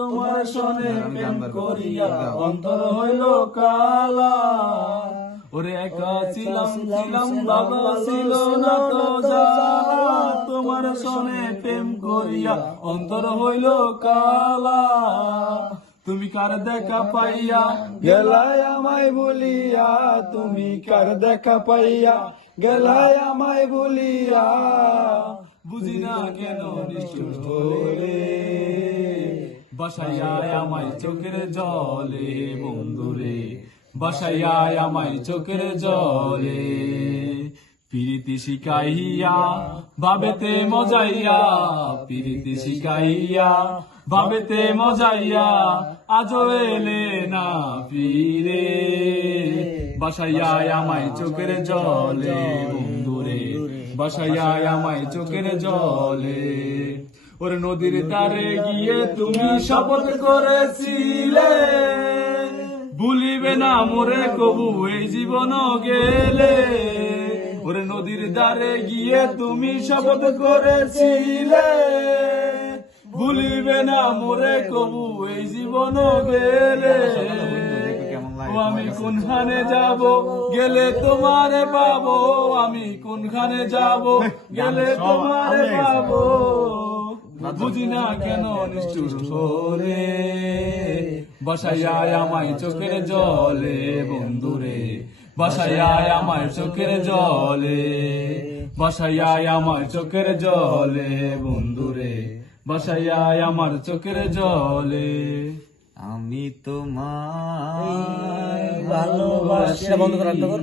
তোমার সনে প্রেম করিয়া অন্তর হইল কালা। ওরে একা ছিলাম বাবা ছিল না তো জ্বালা, তোমার সনে প্রেম করিয়া অন্তর হইল কালা। তুমি কার দেখা পাইয়া গেলায় আমায় বলিয়া, তুমি কার দেখা পাইয়া গেলায় আমায় বলিয়া, বুঝি না কেন নিষ্ঠুর হলে বাসায় আমায় চোখের জলে বন্ধুরে, বাসায় আমায় চোখের জলে। প্রীতি শিখাইয়া ভাবেতে মজাইয়া, প্রীতি শিখাইয়া ভাবেতে মজাইয়া, আজও এলে না ফিরে, বাসায় আমায় চোখের জলে বন্ধুরে, বাসায় আমায় চোখের জলে। ওরে নদীর ধারে গিয়ে তুমি শপথ করেছিলে, ভুলিবে না মোরে কবু এই জীবন গেলে। ওরে নদীর ধারে গিয়ে তুমি শপথ করেছিলে, ভুলিবে না মোরে কবু এই জীবন গেলে। ও আমি কোনখানে যাব গেলে তোমারে পাবো, আমি কোনখানে যাব গেলে তোমারে পাবো, বুঝি না কেন নিষ্ঠুর হলে বাসায় আমায় চোখের জলে বন্ধুরে, বাসায় আমায় চোখের জলে, বাসায় আমার চোখের জলে বন্ধুরে, বাসায় আমার চোখের জলে। আমি তোমায় ভালোবাসি। বন্ধ কর।